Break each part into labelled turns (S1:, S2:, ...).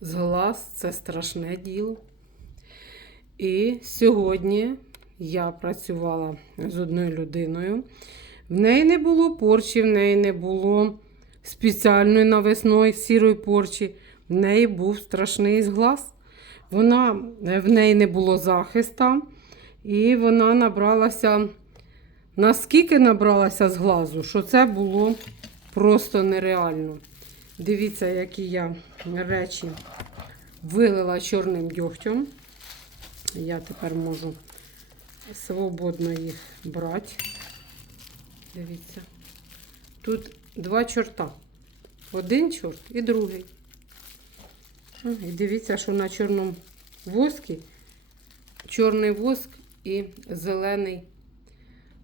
S1: Зглаз це страшне діло. І сьогодні я працювала з одною людиною. В неї не було порчі, в неї не було спеціальної навесної сірої порчі. В неї був страшний зглаз. Вона, в неї не було захиста, і вона набралася, наскільки набралася з глазу, що це було просто нереально. Дивіться, які я речі вилила чорним дьогтем. Я тепер можу свободно їх брати. Дивіться. Тут два чорта. Один чорт і другий. І дивіться, що на чорному воскі чорний воск і зелений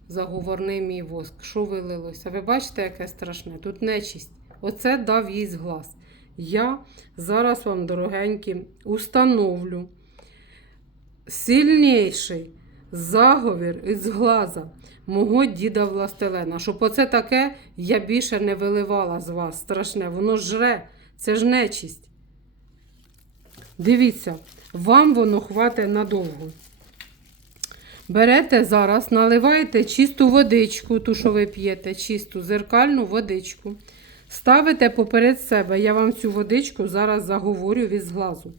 S1: заговорний мій воск. Що вилилося? Ви бачите, яке страшне? Тут нечисть. Оце дав їй зглаз. Я зараз вам, дорогенькі, установлю сильніший заговір із глаза мого діда Властелена. Щоб оце таке я більше не виливала з вас. Страшне, воно жре, це ж нечисть. Дивіться, вам воно хватить надовго. Берете зараз, наливаєте чисту водичку, ту, що ви п'єте, чисту зеркальну водичку. Ставите поперед себе. Я вам цю водичку зараз заговорю від зглазу.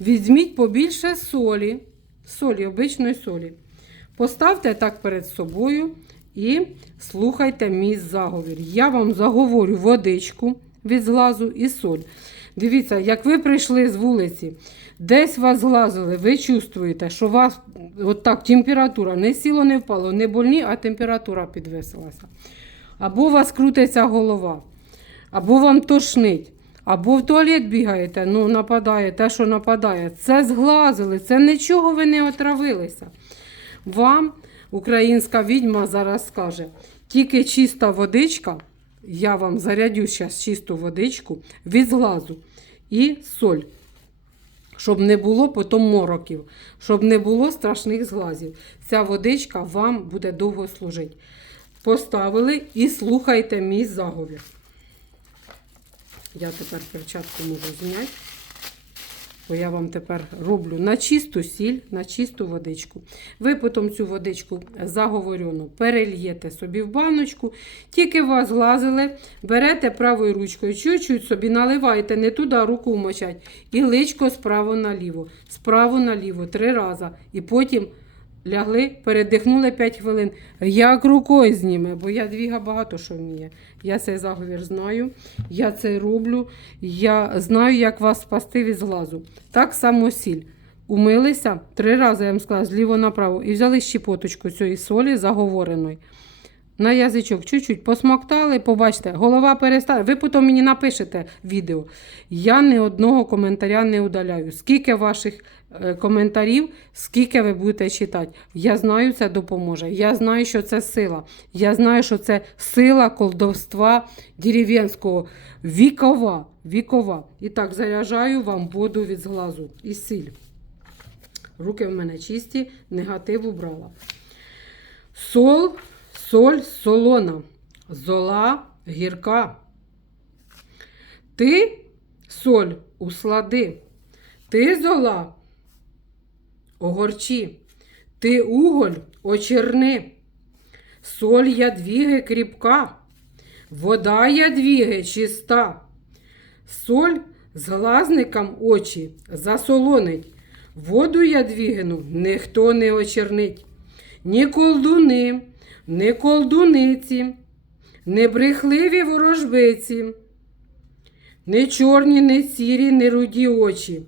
S1: Візьміть побільше солі, солі, обичної солі. Поставте так перед собою і слухайте мій заговір. Я вам заговорю водичку від зглазу і соль. Дивіться, як ви прийшли з вулиці, десь вас зглазили, ви чувствуєте, що у вас от так, температура не сіло, не впало, не больні, а температура підвисилася. Або у вас крутиться голова, або вам тошнить, або в туалет бігаєте, ну нападає те, що нападає. Це зглазили, це нічого ви не отравилися. Вам українська відьма зараз скаже, тільки чиста водичка, я вам зарядю зараз чисту водичку від зглазу і соль. Щоб не було потім мороків, щоб не було страшних зглазів. Ця водичка вам буде довго служити. Поставили і слухайте мій заговір. Я тепер перчатку можу зняти, бо я вам тепер роблю на чисту сіль, на чисту водичку. Ви потім цю водичку заговорюну перельєте собі в баночку, тільки вас глазили, берете правою ручкою, чуть-чуть собі наливаєте, не туди руку вмочать, і личко справа наліво, справа наліво, три рази. І потім лягли, передихнули 5 хвилин. Як рукою зніме, бо я двіга багато що вміє. Я цей заговір знаю, я це роблю, я знаю, як вас спасти від зглазу. Так само сіль. Умилися три рази, я вам сказала, зліво направо, і взяли щепоточку цієї солі заговореної. На язичок чуть-чуть посмоктали, побачите, голова перестане. Ви потім мені напишете відео. Я ні одного коментаря не удаляю. Скільки ваших е, коментарів, скільки ви будете читати. Я знаю, це допоможе. Я знаю, що це сила. Я знаю, що це сила колдовства дерев'янського. Вікова. Вікова. І так, заряджаю вам воду від зглазу і сіль. Руки в мене чисті, негатив убрала. Сол, соль солона, зола гірка. Ти соль услади, ти зола огорчі, ти уголь очерни, соль ядвіги кріпка, вода ядвіги чиста, соль з глазникам очі засолонить, воду ядвігину ніхто не очернить. Ні колдуни, ні колдуниці, не брехливі ворожбиці, не чорні, не сірі, не руді очі,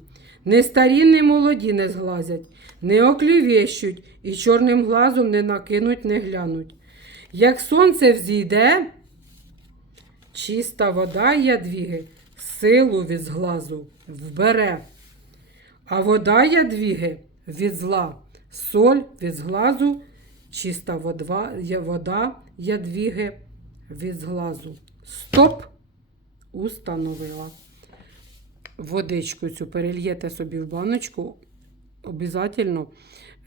S1: не старі, не молоді не зглазять, не оклівещуть і чорним глазом не накинуть, не глянуть. Як сонце взійде, чиста вода ядвіги силу від зглазу вбере. А вода ядвіги від зла, соль від зглазу, чиста вода, вода ядвіги від зглазу. Стоп! Установила. Водичку цю перельєте собі в баночку. Обязательно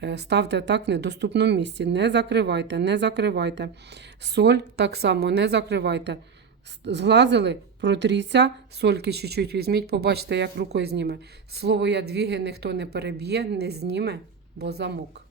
S1: е, ставте так в недоступному місці. Не закривайте, не закривайте. Соль так само не закривайте. Зглазили, протріться, сольки чуть-чуть візьміть, побачите, як рукою зніме. Слово ядвіги ніхто не переб'є, не зніме, бо замок.